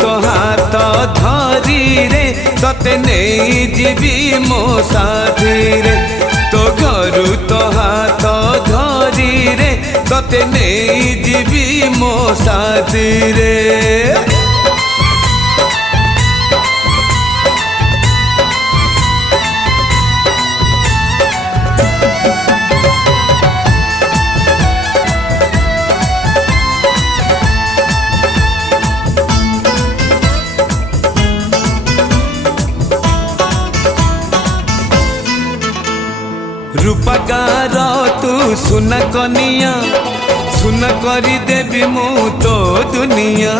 तो हाथ धरी रे तते नहीं जीवी मो साथी रे तो घरू तो हाथ धरी रे तते नहीं जीवी मो साथी रे। रूपकार तू सुन कनिया सुन करी देवी मु तो दुनिया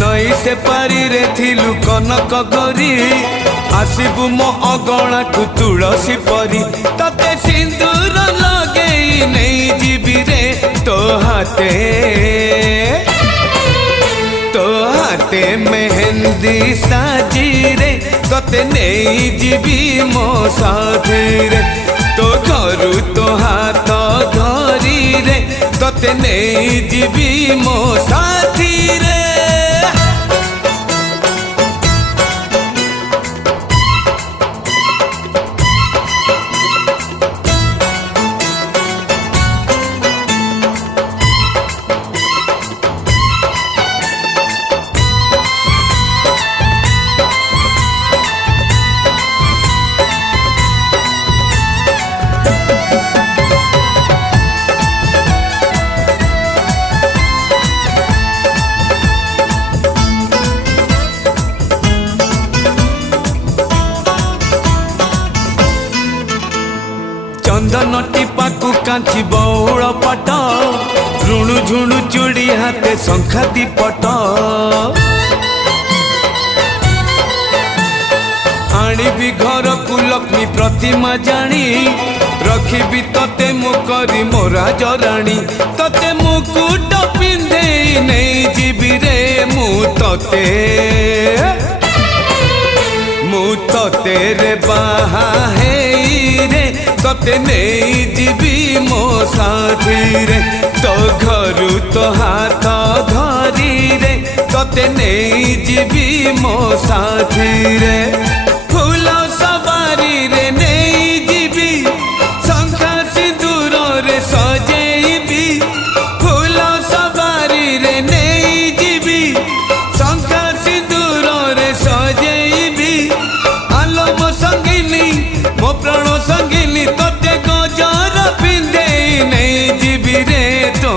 नई से पारी रे थिलु कनक गरी आसिबु मो अगणा को तुलसी परी तते सिंदूर लगेई नहीं जीवी रे तो हाथे मेहंदी साजी रे तते नहीं जीवी मो साथी रे तो घरू तो हाथ धरी रे तते नहीं जीवी मो साथी रे। चंदन टीपाकू कांची बौल पट ऋणु झुणु चूड़ी हाथे संखाती पट आनिबी घर को लक्ष्मी प्रतिमा जानी रखिबी तते मुकरी मोरा जराणी तते मुकुट पिंधे नहीं जीवी रे मु तते रे बाहा है रे तते नहीं जीवी मो साथी रे तो घरू तो हाथ धरी रे तते नहीं जीवी मो साथी रे फूल सवारी रे नहीं जीवी शंखा सिंदूर रे सजेबी फूल सवारी रे नहीं जीवी शंखा सिंदूर रे सजेबी आलो मो संगिनी मो प्राण संगिनी तते गजर पिंधे नहीं जीवी रे तो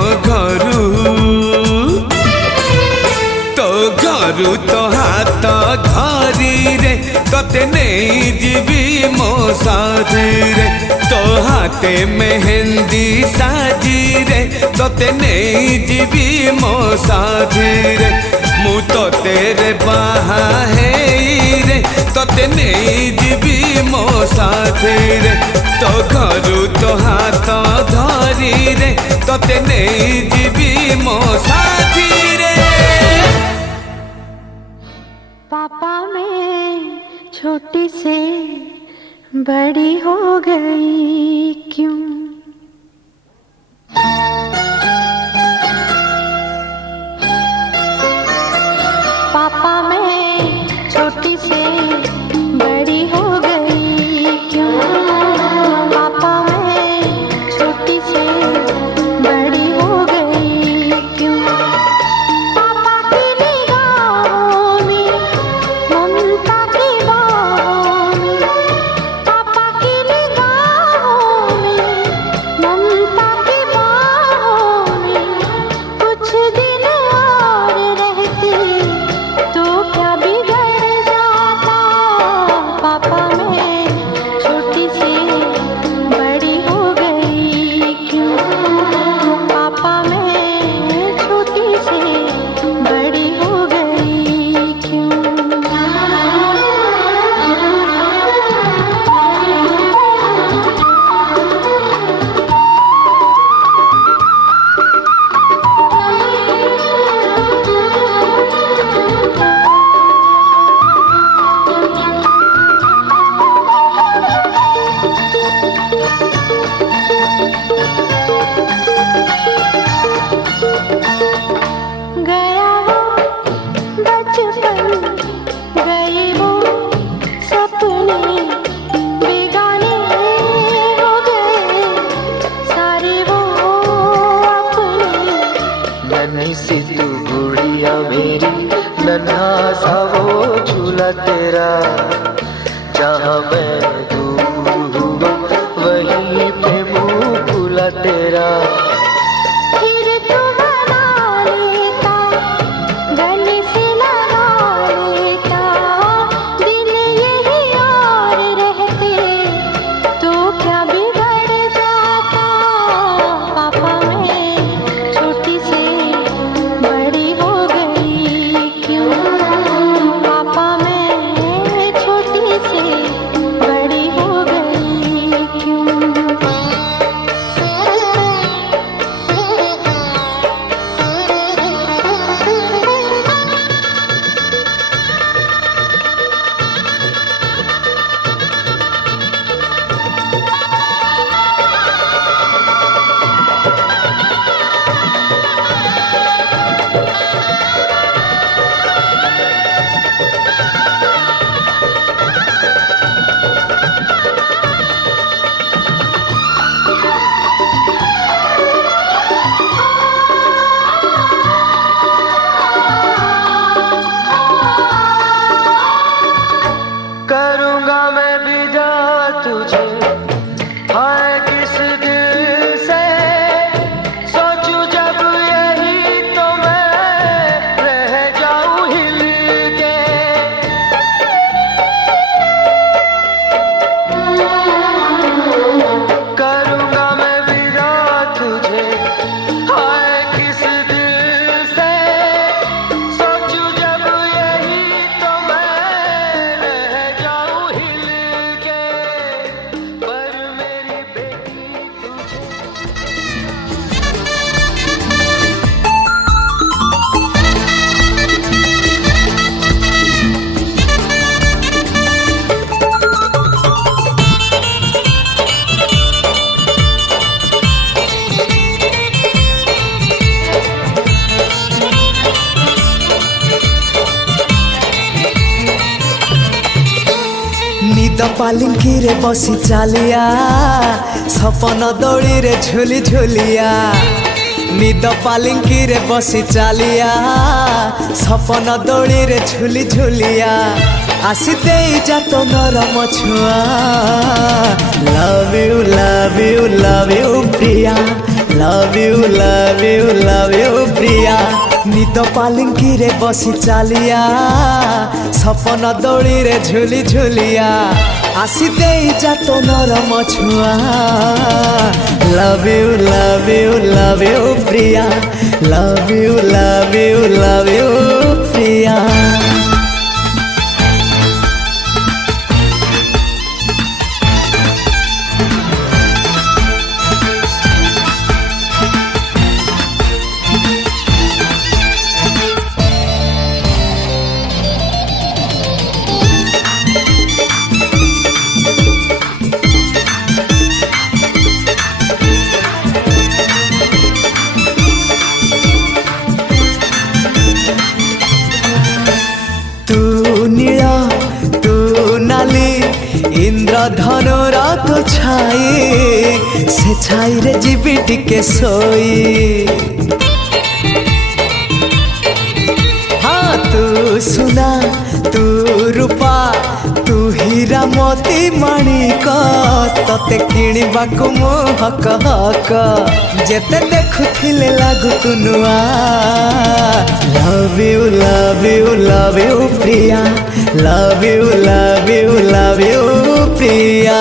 घरू तो हाथ धरी रे तते नहीं जीवी मो साथी रे तो हाथे मेहंदी साजी रे तते नहीं जीवी मो साथी रे मु तो तेरे बाहा है रे तते नहीं जीवी मो साथी रे तो घरू तो हाथ धरी रे तते नहीं जीवी मो साथी रे। पापा मैं छोटी से बड़ी हो गई क्यों पापा मैं छोटी से बड़ी हो गई क्यों पापा मैं छोटी से बड़ी हो गई क्यों पापा की निगाहों में ममता की बाहों में पापा की निगाहों में पिया मेरी नन्हा सा वो झूला तेरा, जहाँ मैं दूर हुआ वहीं पे मुँह खुला तेरा। फिर तू बना लेता, गले से लगा लेता, दिन यही और रहते तो क्या बिगड़ जाता। पापा मैं छोटी से बड़ी हो गई क्यों, पापा मैं छोटी से बड़ी हो गई क्यों। करूँगा मैं विदा तुझे, हाय किस दिल से सोचूं जब यही तो मैं रह जाऊं हिल के। करूँगा मैं विदा तुझे, हाय किस दिल से सोचूं जब यही तो मैं रह जाऊं हिल के। पर मेरी बेटी तुझे निद पालिंकी रे बसी चालिया, सपन दौड़ी रे झुली झुलिया। निद पालिंकी रे बसी चालिया, सपन दौड़ी रे झुली झुलिया। आसी दे जा तो नरम छुआ, love you love you love you Priya, love you love you love you Priya. निद पालिंकी रे बसी चालिया, सपन दौड़ी रे झुली झुलिया। आसी दे जा तो नरम छुआ, love you love you love you Priya, love you love you love you Priya. इंद्रधनुर तो छाई, से छाई रे जीवी टिके सोई। हाँ तू सुना तू रूपा, तू हीरा मोती माणिक, तते किणिबाकु मो हक हक। जेते देखुथिले लागु तू नुआ, love you love you love you Priya, love you love you love you Priya.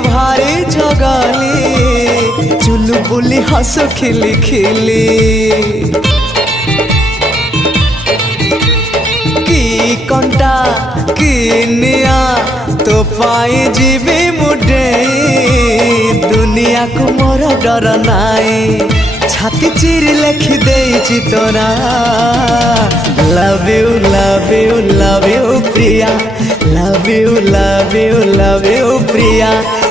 भारी जगाली चुलबुली हस खिली खिली की कंटा की निया तो पाई जीवी मुडे दुनिया को मोर डर नाई छाती चिरी लिखि देइछि तोरा love you love you love you Priya love you love you love you Priya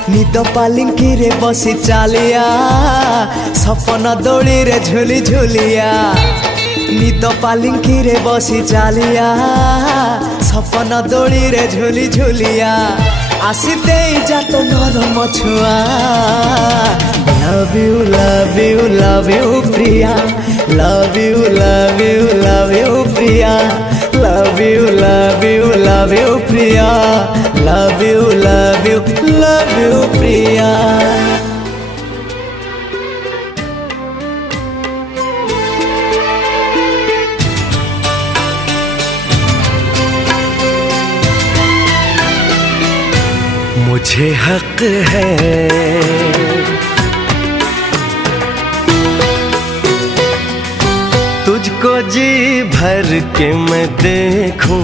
निद पालिंकी रे बसी चालिया सपन दोली रे झुली झुलिया निद पालिंकी रे बसी चालिया सपन दोली रे झुली झुलिया आसी दे जा तो नरम छुआ love you love you love you Priya love you love you love you Priya love you love you love you Priya love you love you love you Priya मुझे हक है तुझको जी भर के मैं देखूं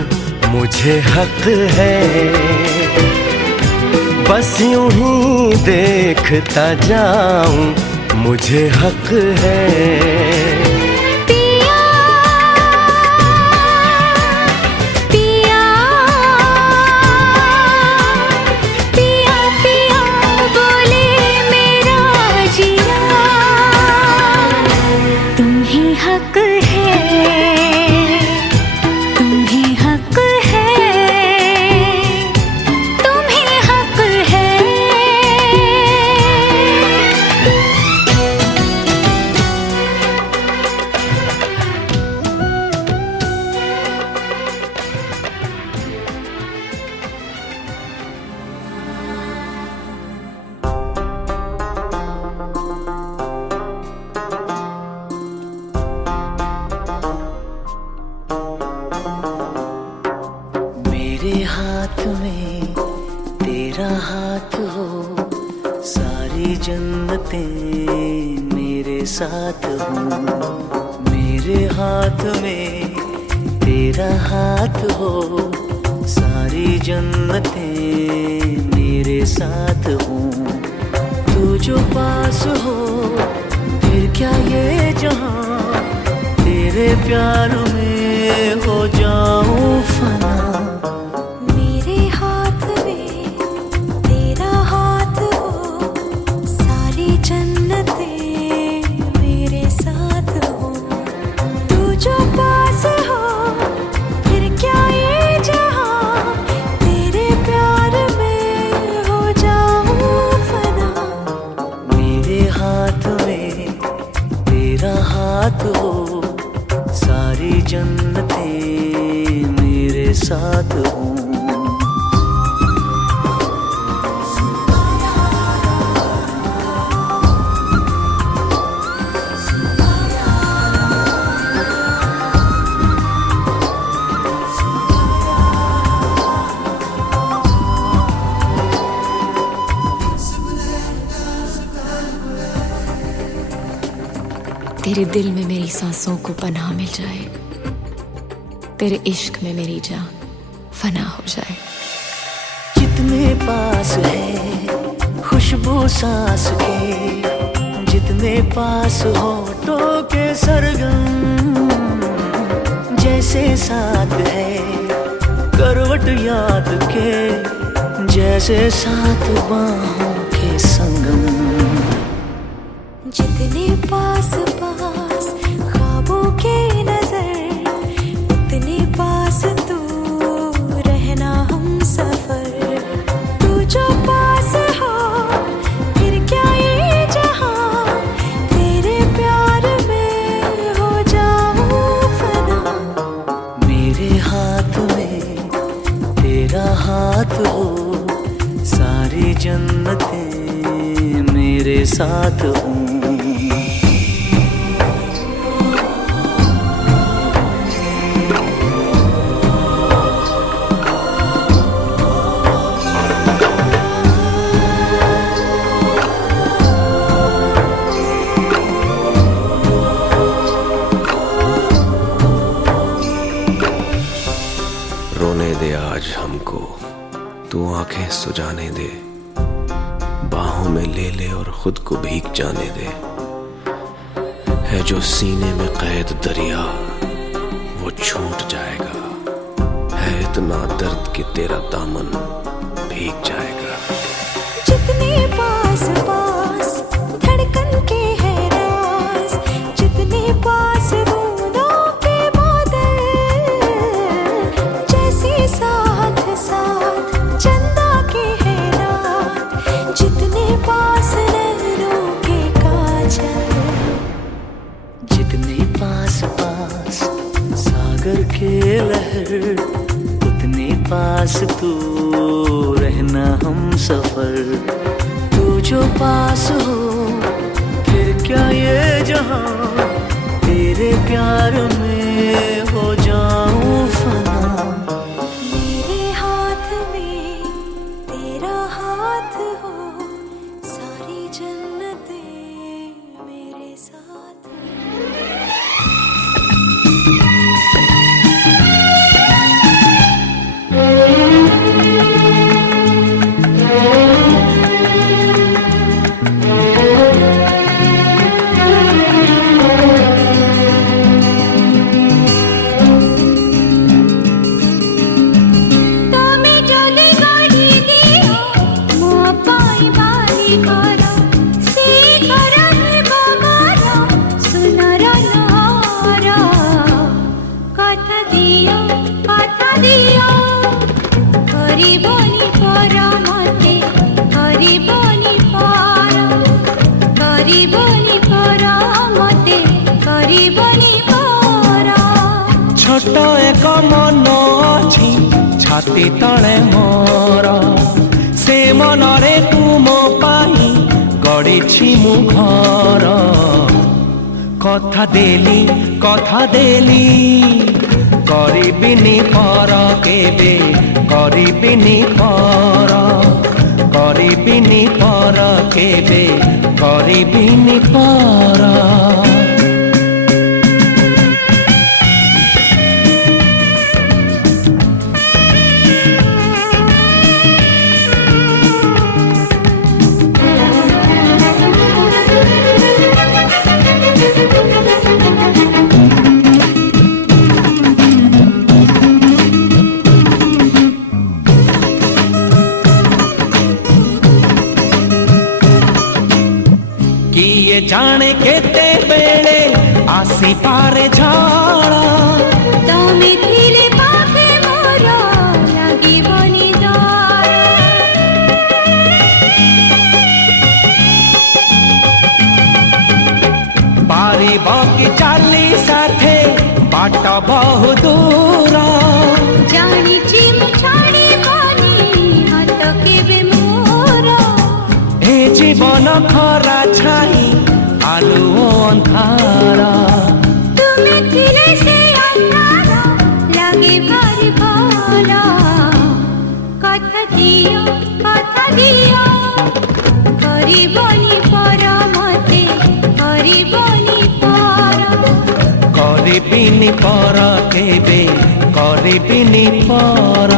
मुझे हक है बस यूं ही देखता जाऊं मुझे हक है मेरे हाथ में तेरा हाथ हो सारी जन्नतें मेरे साथ हो मेरे हाथ में तेरा हाथ हो सारी जन्नतें मेरे साथ हो तू जो पास हो फिर क्या ये जहां तेरे प्यार में हो जाऊं फना हाथ हो सारी जन्नतें मेरे साथ हो तेरे दिल में मेरी सांसों को पनाह मिल जाए तेरे इश्क में मेरी जान फना हो जाए जितने पास है खुशबू सांस के जितने पास होठों के सरगम जैसे साथ है करवट याद के जैसे साथ बाहों के संगम जितने पास पास ख्वाबों के नजर उतने पास तू रहना हम सफर तू जो पास हो फिर क्या ये जहां तेरे प्यार में हो जाऊं फना मेरे हाथ में तेरा हाथ हो सारी जन्नतें मेरे साथ हो रोने दे आज हमको तू आंखें सुझाने दे, बाहों में ले ले और खुद को भीग जाने दे। है जो सीने में कैद दरिया वो छूट जाएगा, है इतना दर्द कि तेरा दामन भीग जाएगा। जितने पास पास धड़कन के है राज, जितने पास बूंदों के बादल, जैसे साथ साथ चंदा के है रात, जितने पास नैनों के काजल। जितने पास पास सागर के लहर, उतने पास तू रहना हम सफर। तू जो पास हो फिर क्या ये जहां, तेरे प्यार में हो जाऊं फना। मेरे हाथ में तेरा हाथ हो, सारी जन्नतें मेरे साथ हो। छोट एक मन अछि छाती तले मोर, से मनरे तू मो पाई गढ़ी मु घर। कथा देली करिबिनी पर केबे, करिबिनी पर केबे, करिबिनी पर। किए जाने केते बेले आसी पारे झाड़ा, तमे थिले पाखे मोर लागिबनी डर। पारिब कि चाली साथे बाट बहु दूर, जानिछि मु छाड़िबनी हाथ केबे मोर। ए जीवन खरा छाई आलु अंधारा, तुमे थिले से अंधारा लागे भारी भला। कथा दियो करिबनी पर मते, करिबनी पर। करिबिनी पर केबे, करिबिनी पर।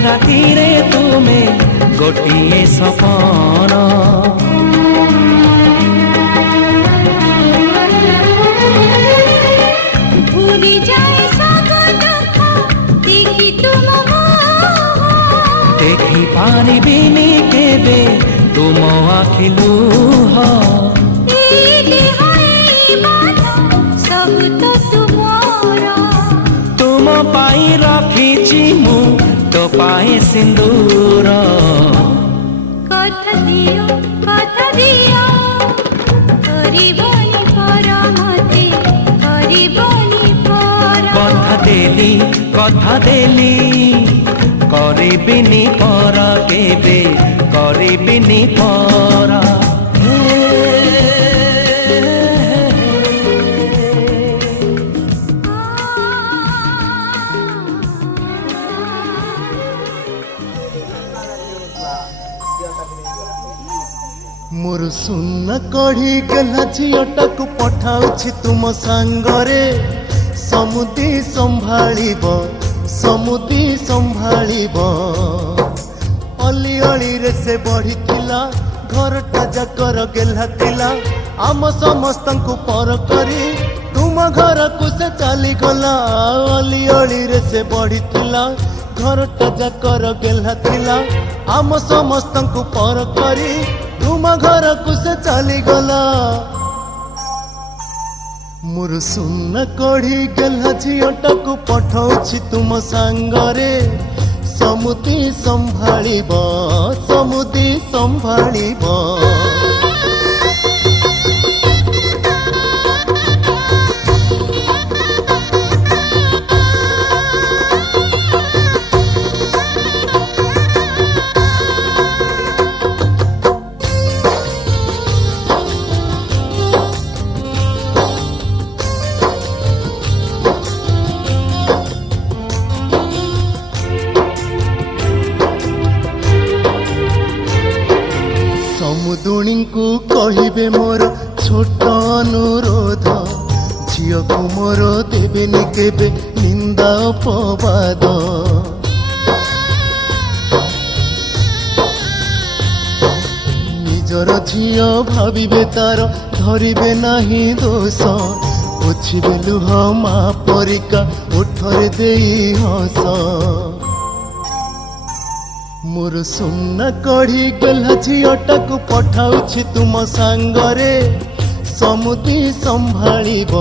रातिरे तुमे गोटिए सपन, भूली जाए सब दुख देखी तुम देखी पारिबिनी केबे तुम आखि लुह। सब तो तुमरा, तुम पाई रखिछि मु तो पाए सिंदूर। कथा दियो करिबनी पर मते, करिबनी देली कथा देली करिबिनी पर केबे करिबिनी पर मोर सुन कढ़ी गला झीटाक पठाउछि तुम सांगरे समुदी संभाळिब समुदी संभाळिब अली अली रे से बढ़िथिला घरटा जाकर गेला थिला आम समस्तंकु पर करी तुम घर को से चली गला अली अली रे से बढ़िथिला घरटा जाकर गेला थिला आम समस्तंकु पर करी तुम घर को से चली गला मोर सुन कढ़ी गला झीटा को पठाउछि तुम सांगरे समुदी संभाळिब समुदी संभाळिब समुदुणी को कहिबे मोर छोट अनुरोध झियो को मोर देबेनि केबे निंदा अपवाद निजर झियो भाविबे तार धरिबे नाही दोष पोछिबे लुह मा परिका ओठरे देई हस मोर सुन कढ़ी गला झीटा को पठाउछि तुम सांगरे समुदी संभाळिब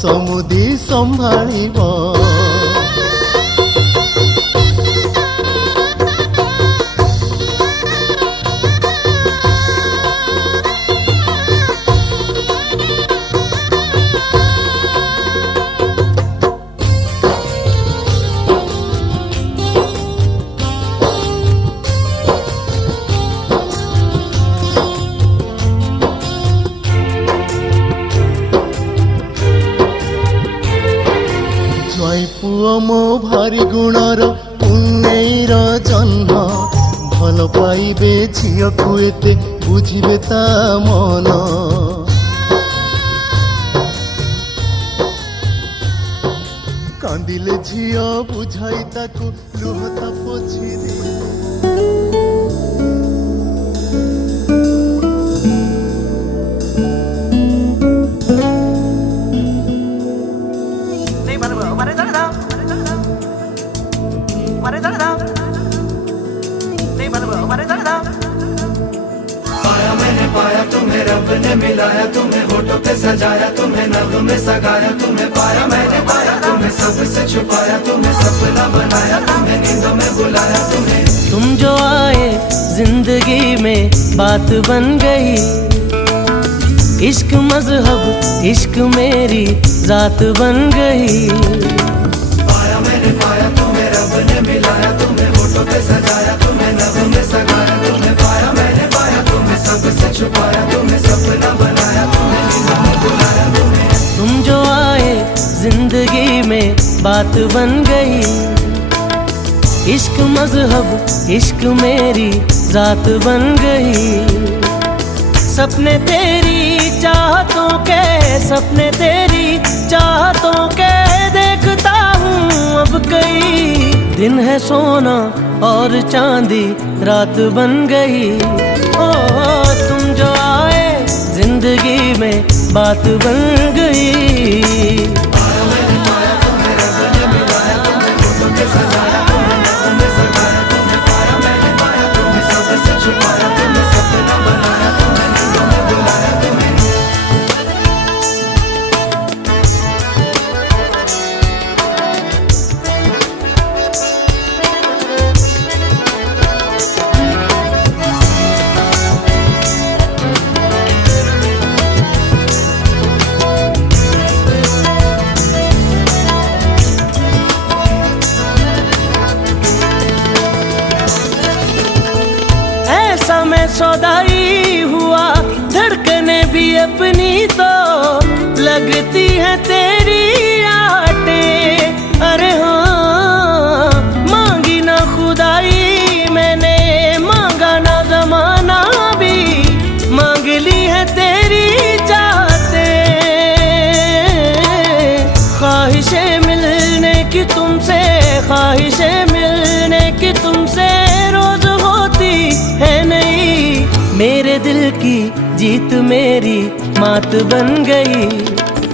समुदी संभाळिब पुओ मो भारी गुणर पुण्यर जन्म भल पाइबे झियो को एते बुझिबे ता मन कांदिले झियो बुझाई ताकू लुहता पोछि दे पाया मैंने पाया तुम्हें रब ने मिलाया तुम्हें होठों पे सजाया तुम्हें नभ में सगाया तुम्हें पाया मैंने पाया तुम्हें सबसे छुपाया तुम्हें सपना बनाया तुम्हें नींदों में बुलाया तुम्हें तुम जो आए जिंदगी में बात बन गई इश्क मजहब इश्क मेरी जात बन गई पाया मैंने पाया तुम्हें रब ने मिलाया तुम्हें होठों पे सजाया तुम्हें नभ में सगाया तुम्हें पाया मैंने पाया तुम्हें सबसे छुपाया तुम्हें सपना बनाया तुम्हें नींदों में बुलाया तुम्हें तुम जो आए जिंदगी में बात बन गई इश्क मजहब इश्क मेरी जात बन गई सपने तेरी चाहतों के सपने तेरी चाहतों के देखता हूँ अब कई दिन है सोना और चांदी रात बन गई ओ तुम जो आए जिंदगी में बात बन गई सौदाई हुआ, धड़कने भी अपनी तो लगती है तेरी आटे। अरे हाँ, मांगी ना खुदाई मैंने, मांगा ना जमाना भी, मांग ली है तेरी चाहते। ख्वाहिशें मिलने की तुमसे, ख्वाहिशें मिलने की तुमसे रोज होती है नहीं। मेरे दिल की जीत मेरी मात बन गई।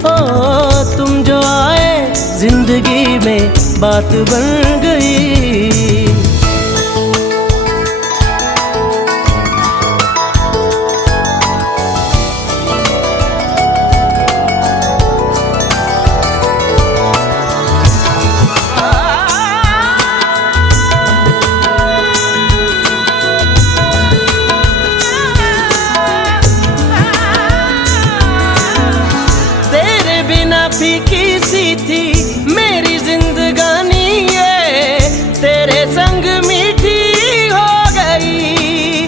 ओ तुम जो आए जिंदगी में बात बन गई। फीकी सी थी मेरी जिंदगानी ये, तेरे संग मीठी हो गई।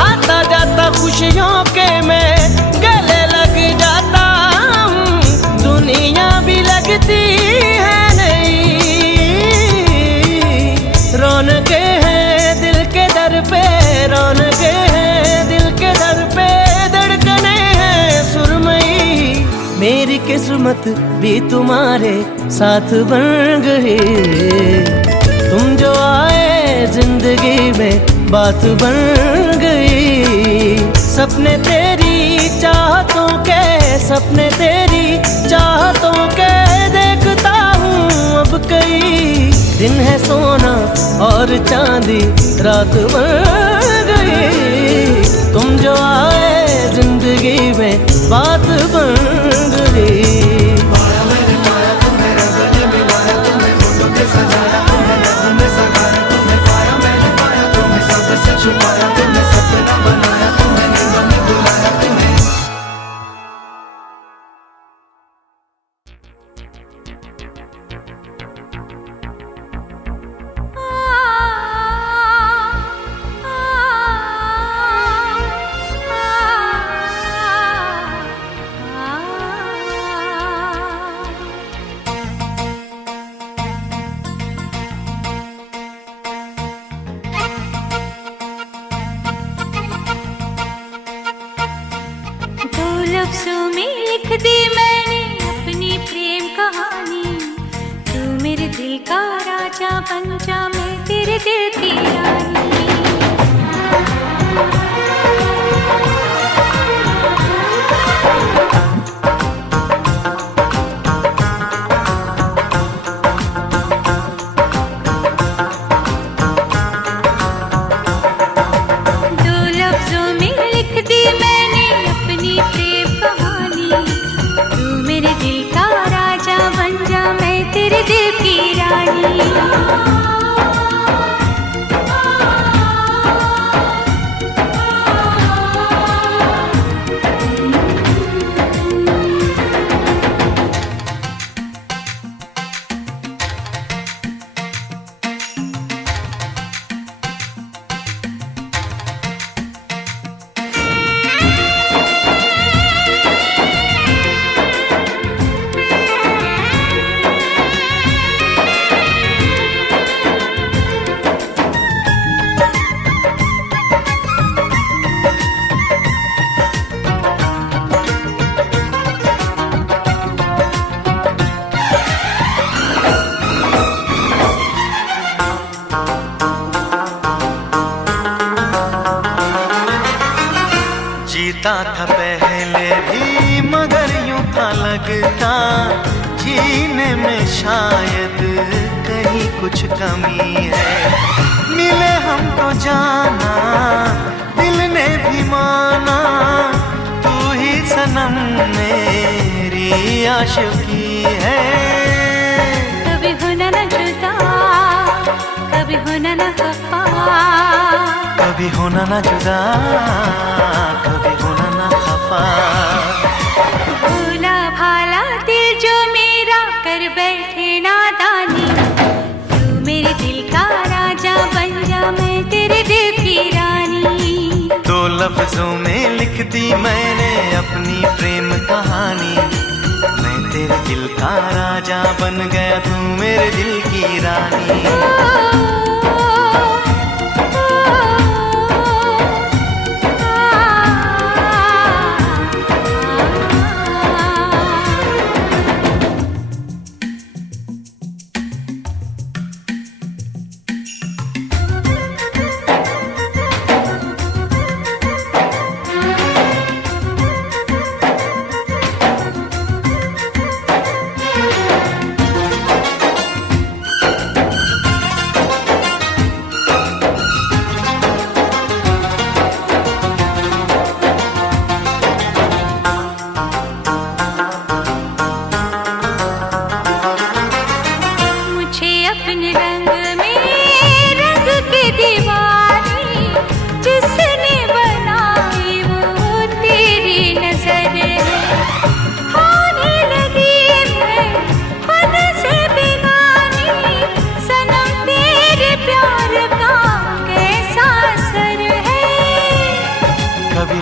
आता जाता खुशियों के मैं गले लग जाता हूँ, दुनिया भी लगती है नहीं। रौनकें हैं दिल के दर पे, रौनकें हैं दिल के दर पे, धड़कने हैं सुरमई। मेरी किस्मत भी तुम्हारे साथ बन गई। तुम जो आए जिंदगी में बात बन गई। सपने तेरी चाहतों के, सपने तेरी चाहतों के देखता हूँ अब कई। दिन है सोना और चांदी रात बन गई। तुम जो आए जिंदगी में बात बन गई। पाया मैंने पाया तुम्हें, रब ने मिलाया तुम्हें, फोटो पे सजाया तुम्हें, लहू में सगाया तुम्हें। पाया मैंने पाया तुम्हें, सबसे छुपाया तुम्हें, सपना बनाया तुम्हें, नींदों में बुलाया तुम्हें। लफ्ज़ों में लिख दी मैंने अपनी प्रेम कहानी। तू मेरे दिल का राजा बन जा, मैं तेरे दिल की रानी। दो लफ्ज़ों में लिख दी मैंने अपनी प्रेम कहानी। तू मेरे दिल का राजा बन जा, मैं तेरे दिल की रानी। जीता था पहले भी मगर यूं था लगता, जीने में शायद कहीं कुछ कमी है। मिले हमको जाना दिल ने भी माना, तू ही सनम मेरी आशिकी है। कभी होना न जुदा, कभी होना न खफा, कभी होना न जुदा, कभी होना न खफा। भोला भाला दिल जो मेरा कर बैठे नादानी। तू मेरे दिल का राजा बन जा, मैं तेरे दिल की रानी। लफ्जों में लिख दी मैंने अपनी प्रेम कहानी। मैं तेरे दिल का राजा बन गया, तू मेरे दिल की रानी।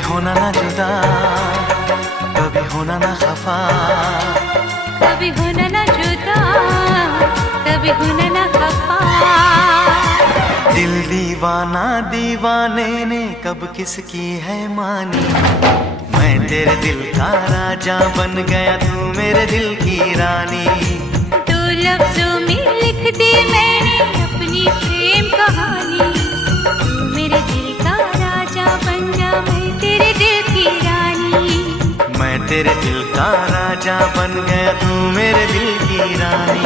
होना ना जुदा, कभी होना ना खफा, कभी होना ना जुदा, कभी होना ना खफा। दिल दीवाना दीवाने ने कब किसकी है मानी। मैं तेरे दिल का राजा बन गया, तू मेरे दिल की रानी। दो लफ्जों में लिख दी मैंने अपनी प्रेम कहानी। तू मेरे दिल का राजा बन जा, मैं तेरे दिल की रानी। मैं तेरे दिल का राजा बन गया, तू मेरे दिल की रानी।